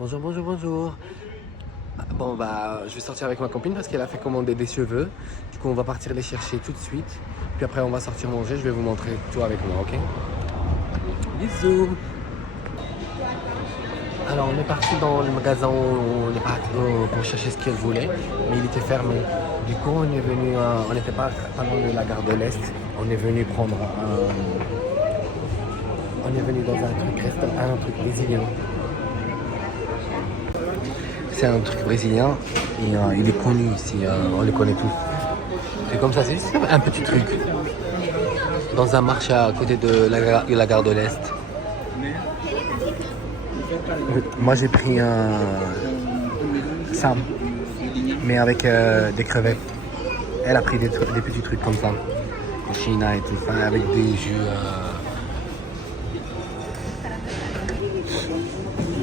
Bonjour, bonjour, bonjour. Bon, bah, je vais sortir avec ma copine parce qu'elle a fait commander des cheveux. Du coup, on va partir les chercher tout de suite. Puis après, on va sortir manger. Je vais vous montrer tout avec moi, ok? Bisous. Alors, on est parti dans le magasin où on est parti pour chercher ce qu'elle voulait, mais il était fermé. Du coup, on est venu, on n'était pas loin de la gare de l'Est. On est venu prendre on est venu dans un truc brésilien. C'est un truc brésilien et il est connu ici, on le connaît tous. C'est comme ça, c'est juste un petit truc. Dans un marché à côté de la gare de l'Est. Moi j'ai pris un Sam, mais avec des crevettes. Elle a pris des petits trucs comme ça. China et tout ça, avec des jus.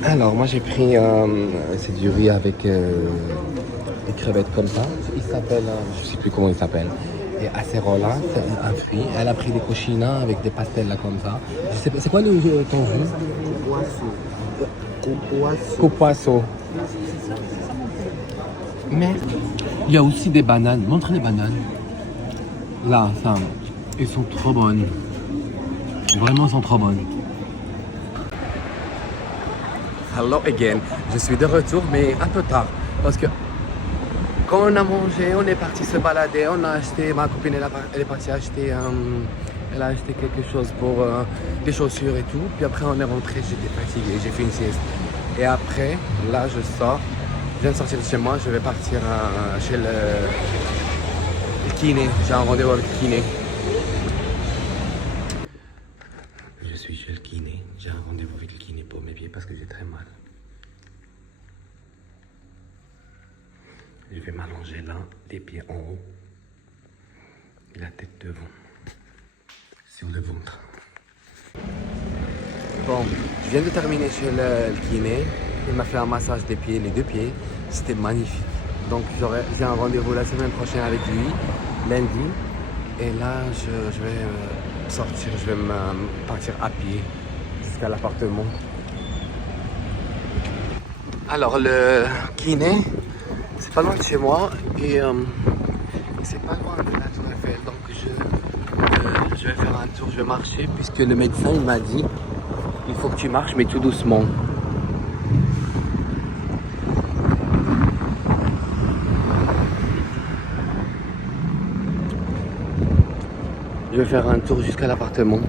Alors moi j'ai pris c'est du riz avec des crevettes comme ça. Il s'appelle, je sais plus comment il s'appelle. Et acerola, c'est un fruit. Elle a pris des cochinas avec des pastels là comme ça. Je sais pas, c'est quoi ton jus? Cupuaçu. Mais il y a aussi des bananes. Montre les bananes. Là, ça. Elles sont trop bonnes. Vraiment, elles sont trop bonnes. Hello again. Je suis de retour, mais un peu tard. Parce que quand on a mangé, on est parti se balader. On a acheté, ma copine, elle est partie acheter, elle a acheté quelque chose pour des chaussures et tout. Puis après, on est rentré, j'étais fatigué, j'ai fait une sieste. Et après, là, je sors. Je viens de sortir de chez moi, je vais partir chez le kiné. J'ai un rendez-vous avec le kiné. Je suis chez le kiné. J'ai un rendez-vous avec le kiné pour mes pieds parce que j'ai très mal. Je vais m'allonger là, les pieds en haut, et la tête devant, sur le ventre. Bon, je viens de terminer chez le kiné. Il m'a fait un massage des pieds, les deux pieds. C'était magnifique. Donc j'ai un rendez-vous la semaine prochaine avec lui, lundi. Et là, je vais sortir, je vais partir à pied jusqu'à l'appartement. Alors le kiné, c'est pas loin de chez moi et c'est pas loin de la Tour Eiffel. Donc je vais faire un tour, je vais marcher puisque le médecin il m'a dit il faut que tu marches mais tout doucement. Je vais faire un tour jusqu'à l'appartement.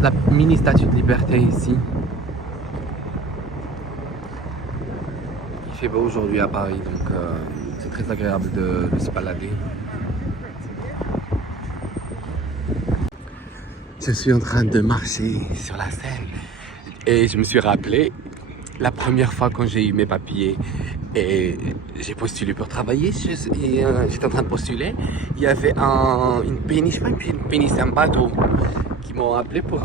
La mini statue de liberté ici. Il fait beau aujourd'hui à Paris, donc c'est très agréable de se balader. Je suis en train de marcher sur la Seine et je me suis rappelé la première fois quand j'ai eu mes papiers et j'ai postulé pour travailler, j'étais en train de postuler, il y avait une péniche, je sais pas une péniche, c'est un bateau qui m'ont appelé pour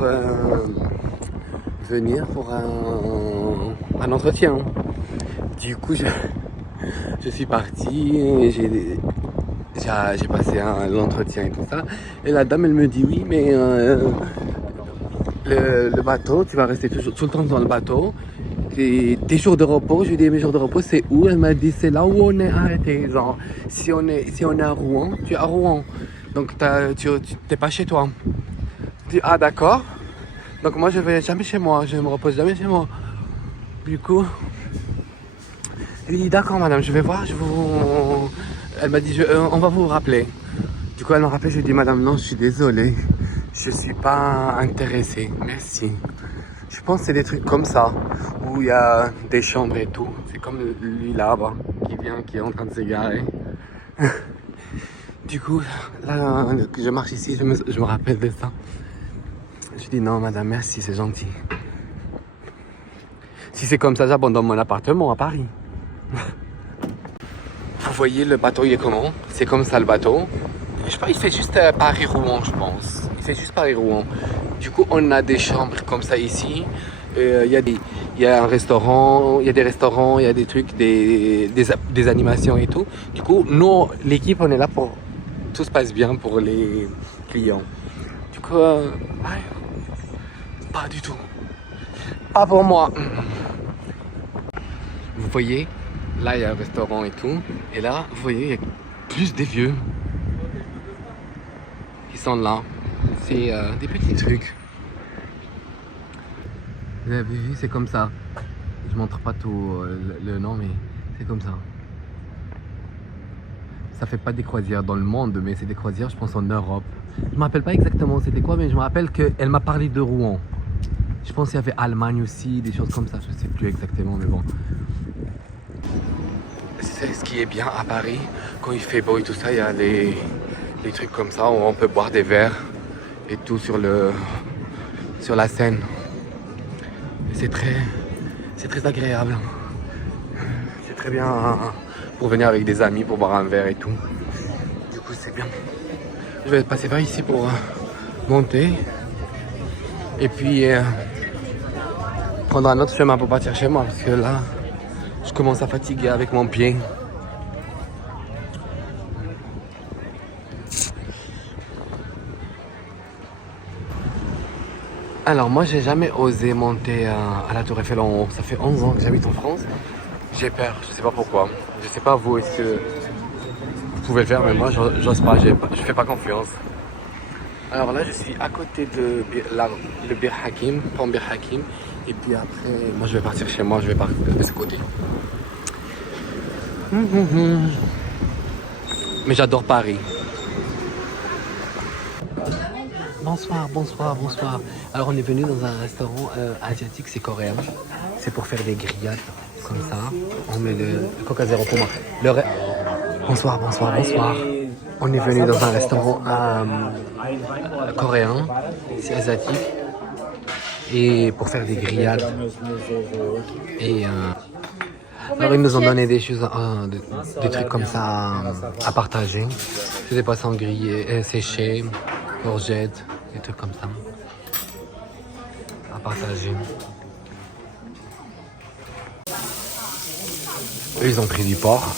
venir pour un entretien. Du coup, je suis parti, j'ai passé l'entretien et tout ça. Et la dame, elle me dit oui, mais le bateau, tu vas rester tout le temps dans le bateau. Tes jours de repos, je lui ai dit mes jours de repos, c'est où? Elle m'a dit c'est là où on est arrêté. Genre, si on est à Rouen, tu es à Rouen. Donc tu t'es pas chez toi. Je dis ah d'accord. Donc moi je vais jamais chez moi, je me repose jamais chez moi. Du coup, elle dit d'accord madame, je vais voir, elle m'a dit on va vous rappeler. Du coup elle m'a rappelé, je lui ai dit madame non, je suis désolé, je suis pas intéressé, merci. Je pense que c'est des trucs comme ça, où il y a des chambres et tout. C'est comme lui là-bas, qui est en train de s'égarer. Du coup, là que je marche ici, je me rappelle de ça. Je dis non madame, merci, c'est gentil. Si c'est comme ça, j'abandonne mon appartement à Paris. Vous voyez le bateau, il est comment? C'est comme ça le bateau. Je sais pas, il fait juste Paris-Rouen, je pense. Il fait juste Paris-Rouen. Du coup, on a des chambres comme ça ici. Il y a un restaurant, il y a des restaurants, il y a des trucs, des animations et tout. Du coup, nous, l'équipe, on est là pour tout se passe bien pour les clients. Du coup, ouais. Pas du tout. Pas pour moi. Vous voyez, là il y a un restaurant et tout. Et là, vous voyez, il y a plus des vieux qui sont là. C'est des petits trucs. Vous avez vu, c'est comme ça. Je montre pas tout le nom, mais c'est comme ça. Ça fait pas des croisières dans le monde, mais c'est des croisières, je pense, en Europe. Je me rappelle pas exactement c'était quoi, mais je me rappelle qu'elle m'a parlé de Rouen. Je pense qu'il y avait Allemagne aussi, des choses comme ça, je sais plus exactement, mais bon. C'est ce qui est bien à Paris, quand il fait beau et tout ça, il y a des trucs comme ça où on peut boire des verres et tout sur la Seine. C'est très agréable. C'est très bien pour venir avec des amis, pour boire un verre et tout. Du coup, c'est bien. Je vais passer par ici pour monter. Et puis prendre un autre chemin pour partir chez moi. Parce que là, je commence à fatiguer avec mon pied. Alors moi j'ai jamais osé monter à la Tour Eiffel en haut. Ça fait 11 ans que j'habite en France. J'ai peur, je sais pas pourquoi. Je sais pas vous, est-ce que vous pouvez le faire, mais moi j'ose pas, je fais pas confiance. Alors là je suis à côté de le Bir Hakeim, pont Bir Hakeim. Et puis après, moi je vais partir chez moi, je vais partir de ce côté. Mais j'adore Paris. Bonsoir, bonsoir, bonsoir. Alors on est venu dans un restaurant asiatique, c'est coréen. C'est pour faire des grillades comme ça. On met le Coca Zéro pour moi. Bonsoir, bonsoir, bonsoir. On est venu dans un restaurant coréen, c'est asiatique. Et pour faire des grillades. Et alors ils nous ont donné des choses, des trucs comme ça à partager. C'est des poissons grillés, séchés, courgettes, des trucs comme ça à partager. Eux ils ont pris du porc.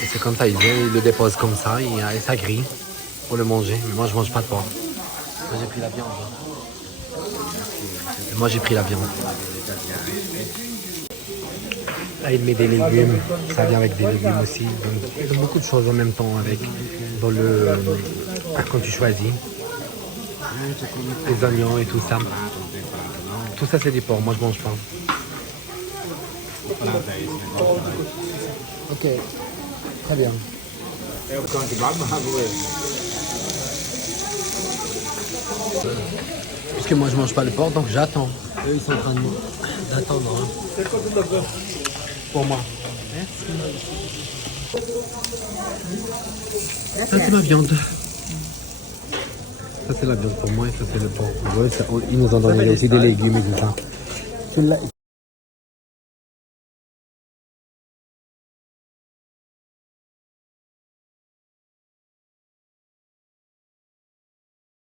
Et c'est comme ça, ils le déposent comme ça et ça grille pour le manger. Mais moi je mange pas de porc. Moi j'ai pris la viande. Moi j'ai pris la viande. Là il met des légumes, ça vient avec des légumes aussi. Donc beaucoup de choses en même temps avec quand tu choisis. Les oignons et tout ça. Tout ça c'est du porc, moi je mange pas. Ok, très bien. Puisque moi je mange pas le porc, donc j'attends. Eux ils sont en train d'attendre pour moi. Merci. Ça c'est ma viande. Ça c'est la viande pour moi et ça c'est le porc. Ouais, ils nous ont donné aussi des légumes et tout ça.